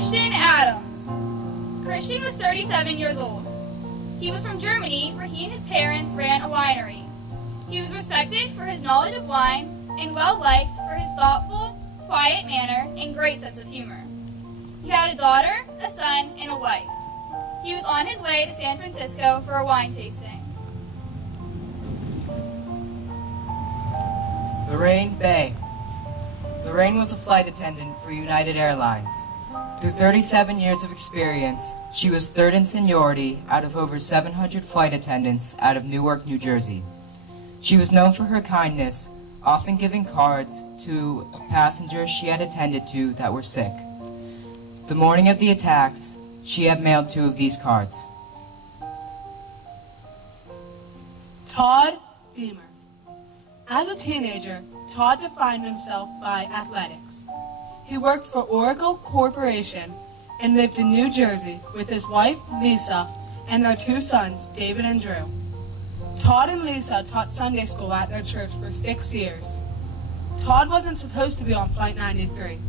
Christian Adams. Christian was 37 years old. He was from Germany, where he and his parents ran a winery. He was respected for his knowledge of wine and well-liked for his thoughtful, quiet manner and great sense of humor. He had a daughter, a son, and a wife. He was on his way to San Francisco for a wine tasting. Lorraine Bay. Lorraine was a flight attendant for United Airlines. Through 37 years of experience, she was third in seniority out of over 700 flight attendants out of Newark, New Jersey. She was known for her kindness, often giving cards to passengers she had attended to that were sick. The morning of the attacks, she had mailed 2 of these cards. Todd Beamer. As a teenager, Todd defined himself by athletics. He worked for Oracle Corporation and lived in New Jersey with his wife, Lisa, and their 2 sons, David and Drew. Todd and Lisa taught Sunday school at their church for 6 years. Todd wasn't supposed to be on Flight 93,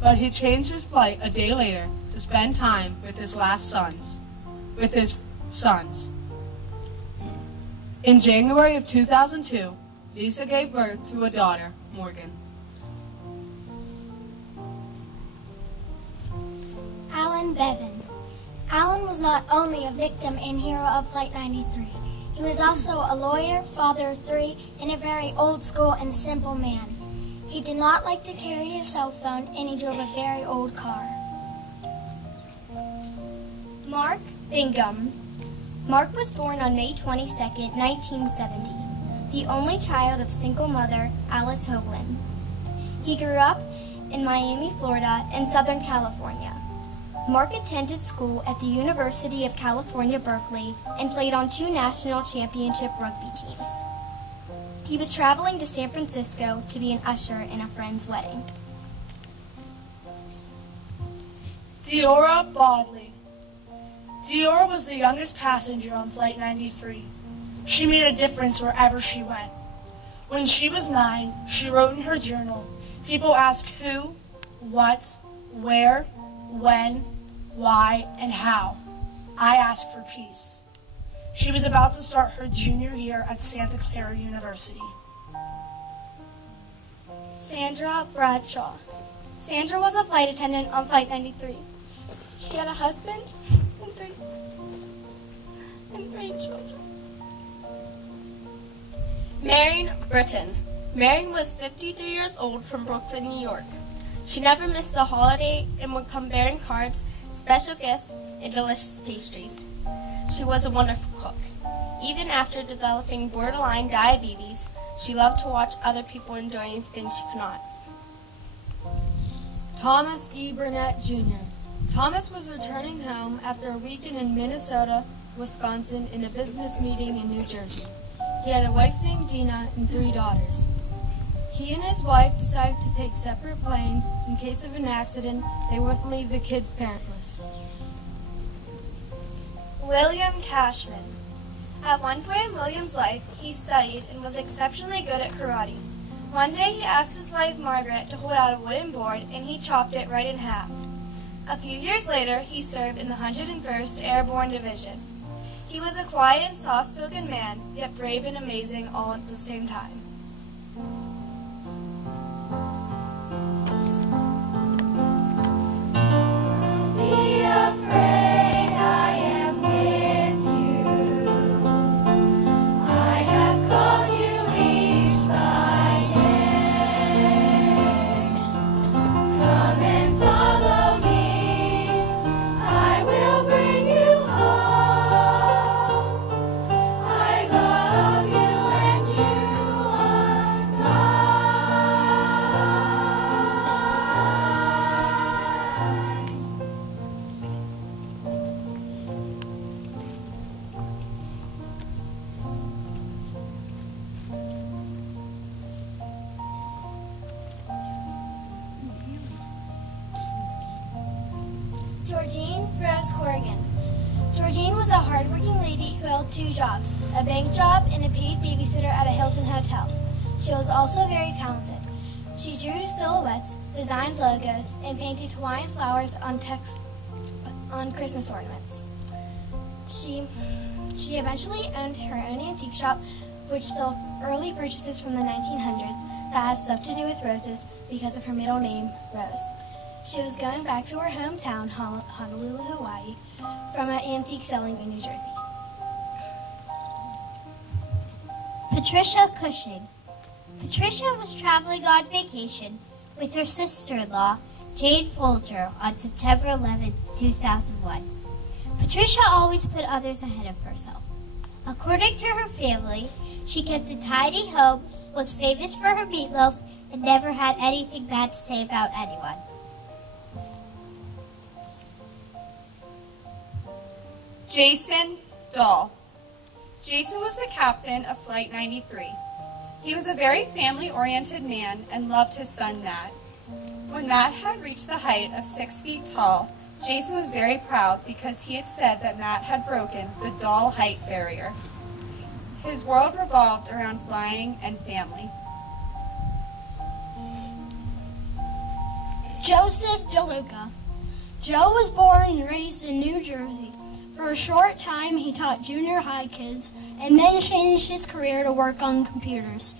but he changed his flight a day later to spend time with his sons. In January of 2002, Lisa gave birth to a daughter, Morgan. Alan Bevan. Alan was not only a victim and hero of Flight 93, he was also a lawyer, father of 3, and a very old school and simple man. He did not like to carry his cell phone, and he drove a very old car. Mark Bingham. Mark was born on May 22, 1970, the only child of single mother, Alice Hoagland. He grew up in Miami, Florida, and Southern California. Mark attended school at the University of California, Berkeley, and played on 2 national championship rugby teams. He was traveling to San Francisco to be an usher in a friend's wedding. Deora Bodley. Deora was the youngest passenger on Flight 93. She made a difference wherever she went. When she was 9, she wrote in her journal, "People ask who, what, where, when, why, and how. I ask for peace." She was about to start her junior year at Santa Clara University. Sandra Bradshaw. Sandra was a flight attendant on Flight 93. She had a husband and three children. Marion Britton. Marion was 53 years old from Brooklyn, New York. She never missed a holiday and would come bearing cards, special gifts, and delicious pastries. She was a wonderful cook. Even after developing borderline diabetes, she loved to watch other people enjoying things she could not. Thomas E. Burnett, Jr. Thomas was returning home after a weekend in Minnesota, Wisconsin, and a business meeting in New Jersey. He had a wife named Dina and 3 daughters. He and his wife decided to take separate planes in case of an accident. They wouldn't leave the kids parentless. William Cashman. At one point in William's life, he studied and was exceptionally good at karate. One day he asked his wife Margaret to hold out a wooden board, and he chopped it right in half. A few years later, he served in the 101st Airborne Division. He was a quiet and soft-spoken man, yet brave and amazing all at the same time. Be afraid, I am with you. I have called you each by name. Come and follow me. I will bring you home. I love you and you are Georgine Rose Corrigan. Georgine was a hardworking lady who held 2 jobs, a bank job and a paid babysitter at a Hilton hotel. She was also very talented. She drew silhouettes, designed logos, and painted Hawaiian flowers on Christmas ornaments. She eventually owned her own antique shop, which sold early purchases from the 1900s that had stuff to do with roses because of her middle name, Rose. She was going back to her hometown, Honolulu, Hawaii, from an antique selling in New Jersey. Patricia Cushing. Patricia was traveling on vacation with her sister-in-law, Jane Folger, on September 11, 2001. Patricia always put others ahead of herself. According to her family, she kept a tidy home, was famous for her meatloaf, and never had anything bad to say about anyone. Jason Dahl. Jason was the captain of Flight 93. He was a very family-oriented man and loved his son Matt. When Matt had reached the height of 6 feet tall, Jason was very proud because he had said that Matt had broken the Dahl height barrier. His world revolved around flying and family. Joseph DeLuca. Joe was born and raised in New Jersey. For a short time, he taught junior high kids and then changed his career to work on computers.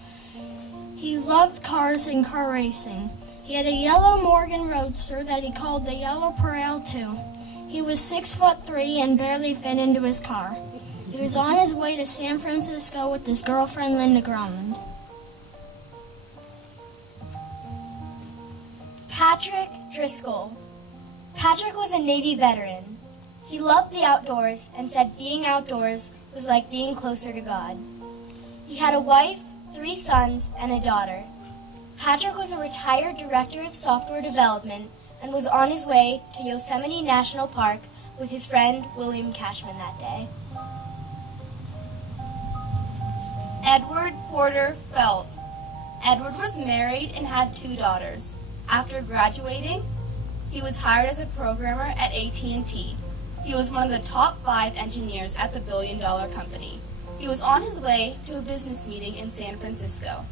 He loved cars and car racing. He had a yellow Morgan Roadster that he called the Yellow Parale II. He was 6'3" and barely fit into his car. He was on his way to San Francisco with his girlfriend Linda Grumland. Patrick Driscoll. Patrick was a Navy veteran. He loved the outdoors and said being outdoors was like being closer to God. He had a wife, 3 sons, and a daughter. Patrick was a retired director of software development and was on his way to Yosemite National Park with his friend William Cashman that day. Edward Porter Felt. Edward was married and had 2 daughters. After graduating, he was hired as a programmer at AT&T. He was one of the top 5 engineers at the billion-dollar company. He was on his way to a business meeting in San Francisco.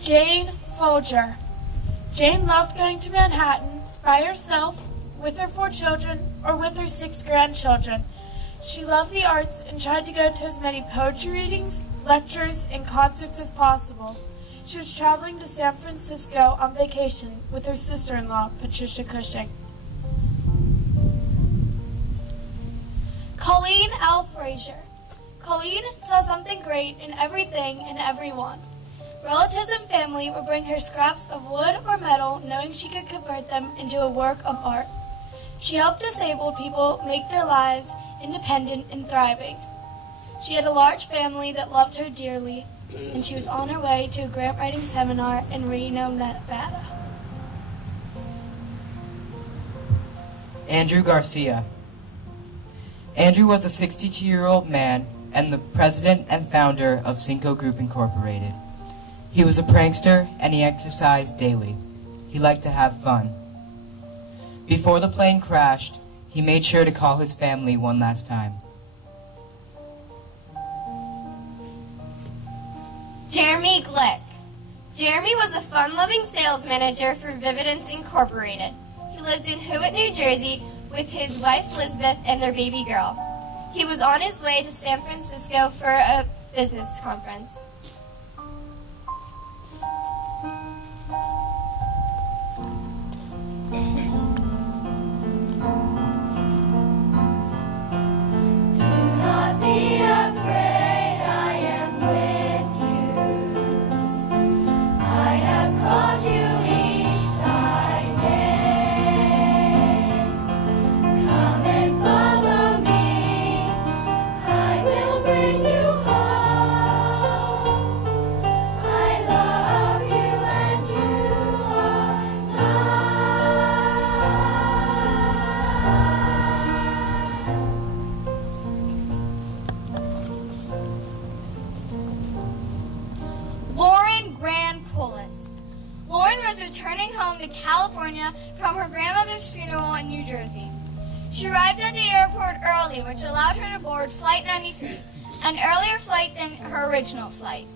Jane Folger. Jane loved going to Manhattan by herself, with her 4 children, or with her 6 grandchildren. She loved the arts and tried to go to as many poetry readings, lectures, and concerts as possible. She was traveling to San Francisco on vacation with her sister-in-law, Patricia Cushing. Colleen L. Frazier. Colleen saw something great in everything and everyone. Relatives and family would bring her scraps of wood or metal, knowing she could convert them into a work of art. She helped disabled people make their lives independent and thriving. She had a large family that loved her dearly, and she was on her way to a grant writing seminar in Reno, Nevada. Andrew Garcia. Andrew was a 62-year-old man and the president and founder of Cinco Group Incorporated. He was a prankster and he exercised daily. He liked to have fun. Before the plane crashed, he made sure to call his family one last time. Jeremy Glick. Jeremy was a fun-loving sales manager for Vividence Incorporated. He lived in Hewitt, New Jersey, with his wife Elizabeth and their baby girl. He was on his way to San Francisco for a business conference. Do not be afraid, I am with you. I have called you each thy name. Come and follow me, I will bring you home. I love you and you are Lauren Grand Pullis. Lauren was returning home to California from her grandmother's funeral in New Jersey. She arrived at the airport early, which allowed her to board Flight 93, an earlier flight than her original flight.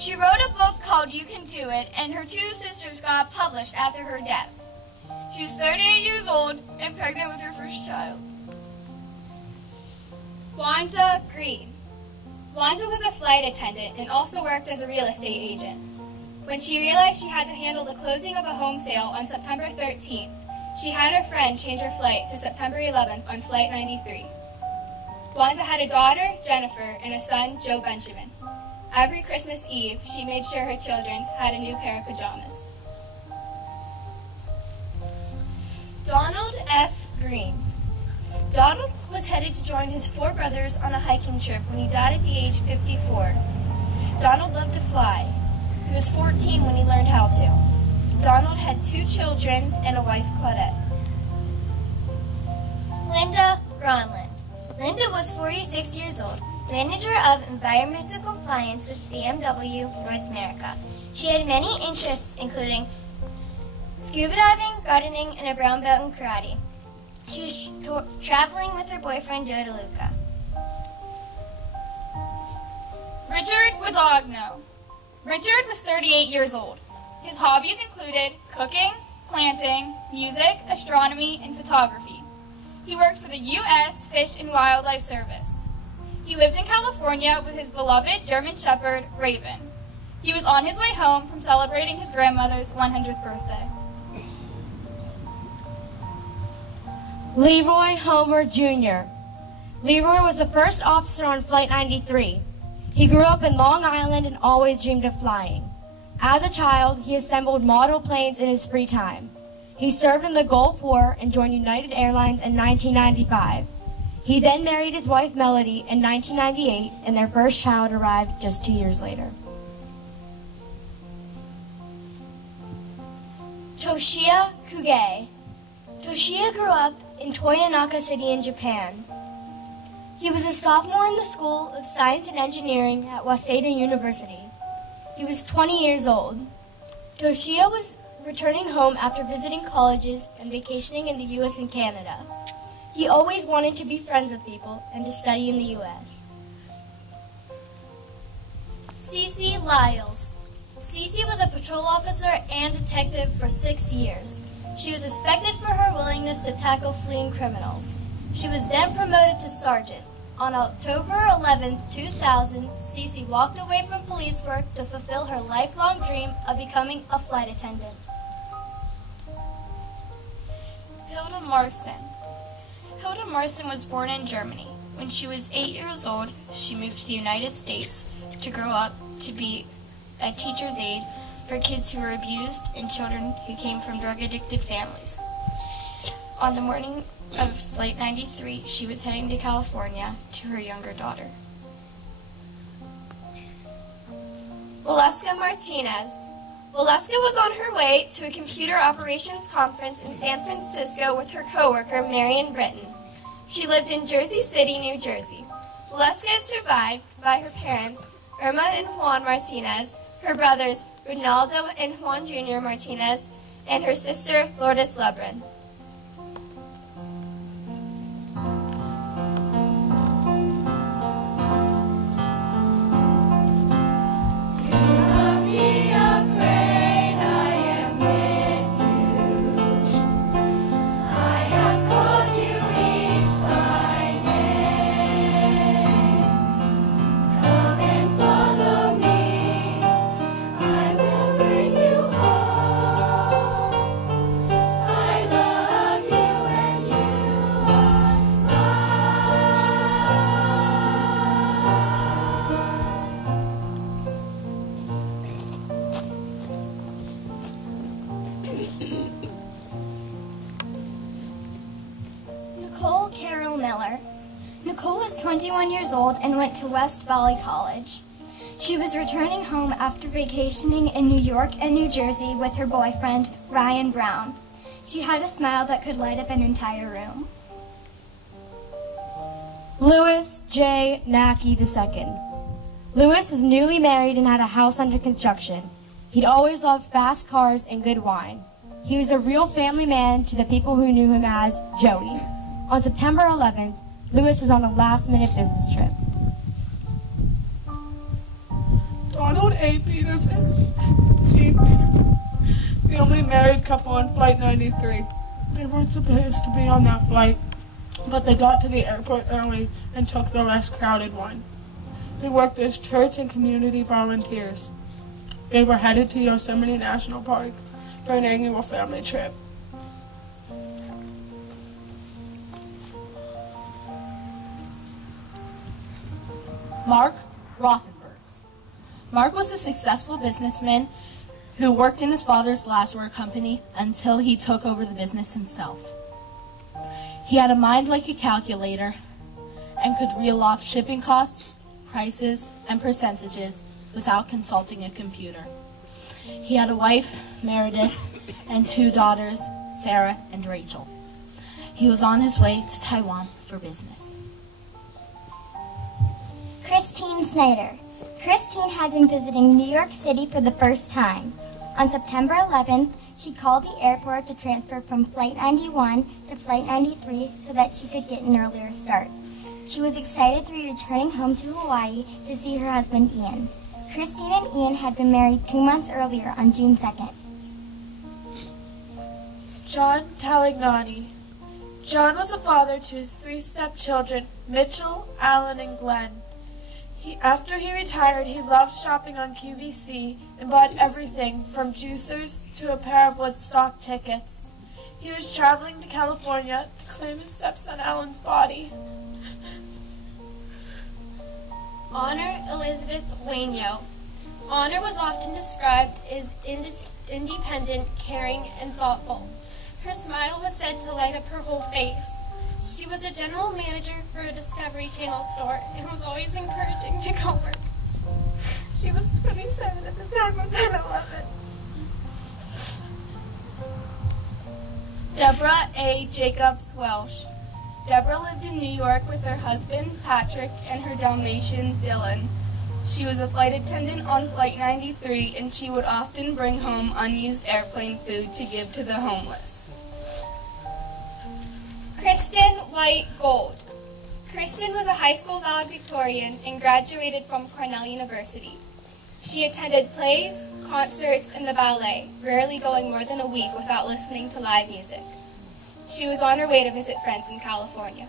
She wrote a book called You Can Do It, and her two sisters got published after her death. She was 38 years old and pregnant with her first child. Wanda Green. Wanda was a flight attendant and also worked as a real estate agent. When she realized she had to handle the closing of a home sale on September 13th, she had her friend change her flight to September 11th on Flight 93. Wanda had a daughter, Jennifer, and a son, Joe Benjamin. Every Christmas Eve, she made sure her children had a new pair of pajamas. Donald F. Green. Donald was headed to join his 4 brothers on a hiking trip when he died at the age of 54. Donald loved to fly. He was 14 when he learned how to. Donald had 2 children and a wife, Claudette. Linda Ronland. Linda was 46 years old, manager of environmental compliance with BMW North America. She had many interests, including scuba diving, gardening, and a brown belt in karate. She was traveling with her boyfriend, Joe DeLuca. Richard Wadogno. Richard was 38 years old. His hobbies included cooking, planting, music, astronomy, and photography. He worked for the U.S. Fish and Wildlife Service. He lived in California with his beloved German Shepherd, Raven. He was on his way home from celebrating his grandmother's 100th birthday. Leroy Homer Jr. Leroy was the first officer on Flight 93. He grew up in Long Island and always dreamed of flying. As a child, he assembled model planes in his free time. He served in the Gulf War and joined United Airlines in 1995. He then married his wife Melody in 1998, and their first child arrived just 2 years later. Toshiya Kuge. Toshiya grew up in Toyonaka City in Japan. He was a sophomore in the School of Science and Engineering at Waseda University. He was 20 years old. Toshiya was returning home after visiting colleges and vacationing in the U.S. and Canada. He always wanted to be friends with people and to study in the U.S. Cece Lyles. Cece was a patrol officer and detective for 6 years. She was respected for her willingness to tackle fleeing criminals. She was then promoted to sergeant. On October 11, 2000, Cece walked away from police work to fulfill her lifelong dream of becoming a flight attendant. Hilda Marson. Hilda Marson was born in Germany. When she was 8 years old, she moved to the United States to grow up to be a teacher's aide for kids who were abused and children who came from drug-addicted families. On the morning of Flight 93, she was heading to California to her younger daughter. Valeska Martinez. Valeska was on her way to a computer operations conference in San Francisco with her coworker, Marion Britton. She lived in Jersey City, New Jersey. Valeska is survived by her parents, Irma and Juan Martinez, her brothers, Ronaldo and Juan Jr. Martinez, and her sister, Lourdes Lebron. Nicole was 21 years old and went to West Valley College. She was returning home after vacationing in New York and New Jersey with her boyfriend, Ryan Brown. She had a smile that could light up an entire room. Louis J. Nackey II. Louis was newly married and had a house under construction. He'd always loved fast cars and good wine. He was a real family man to the people who knew him as Joey. On September 11th, Louis was on a last-minute business trip. Ronald A. Peterson, Jean Peterson, the only married couple on Flight 93. They weren't supposed to be on that flight, but they got to the airport early and took the less crowded one. They worked as church and community volunteers. They were headed to Yosemite National Park for an annual family trip. Mark Rothenberg. Mark was a successful businessman who worked in his father's glassware company until he took over the business himself. He had a mind like a calculator and could reel off shipping costs, prices, and percentages without consulting a computer. He had a wife, Meredith, and 2 daughters, Sarah and Rachel. He was on his way to Taiwan for business. Christine Snyder. Christine had been visiting New York City for the first time. On September 11th, she called the airport to transfer from Flight 91 to Flight 93 so that she could get an earlier start. She was excited to be returning home to Hawaii to see her husband Ian. Christine and Ian had been married 2 months earlier on June 2nd. John Talignani. John was a father to his 3 stepchildren, Mitchell, Alan, and Glenn. After he retired, he loved shopping on QVC and bought everything from juicers to a pair of Woodstock tickets. He was traveling to California to claim his stepson Alan's body. Honor Elizabeth Wainyo. Honor was often described as independent, caring, and thoughtful. Her smile was said to light up her whole face. She was a general manager for a Discovery Channel store and was always encouraging to coworkers. She was 27 at the time of 9/11. Deborah A. Jacobs Welsh. Deborah lived in New York with her husband, Patrick, and her Dalmatian, Dylan. She was a flight attendant on Flight 93, and she would often bring home unused airplane food to give to the homeless. Kristen White Gold. Kristen was a high school valedictorian and graduated from Cornell University. She attended plays, concerts, and the ballet, rarely going more than a week without listening to live music. She was on her way to visit friends in California.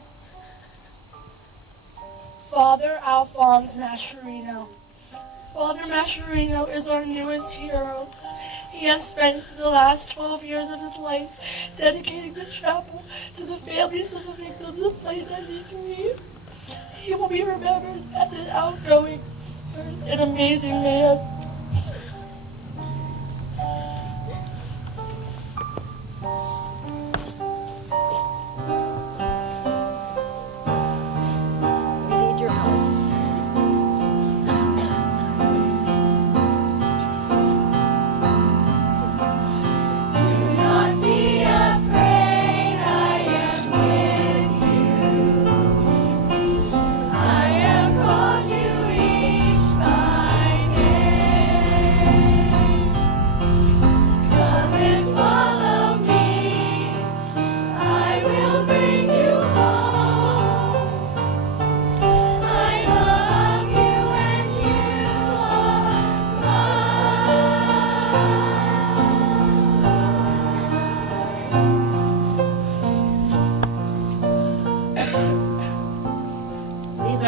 Father Alphonse Mascherino. Father Mascherino is our newest hero. He has spent the last 12 years of his life dedicating the chapel to the families of the victims of Flight 93. He will be remembered as an outgoing and amazing man.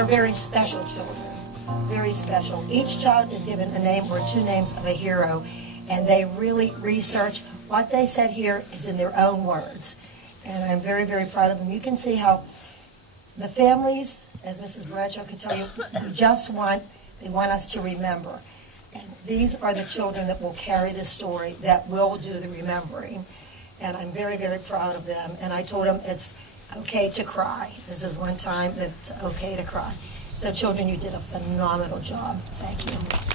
Very special children, very special. Each child is given a name or 2 names of a hero, and they really research. What they said here is in their own words, and I'm very, very proud of them. You can see how the families, as Mrs. Bradshaw could tell you, they want us to remember. And these are the children that will carry this story, that will do the remembering, and I'm very, very proud of them. And I told them it's okay to cry. This is one time that it's okay to cry. So children, you did a phenomenal job. Thank you.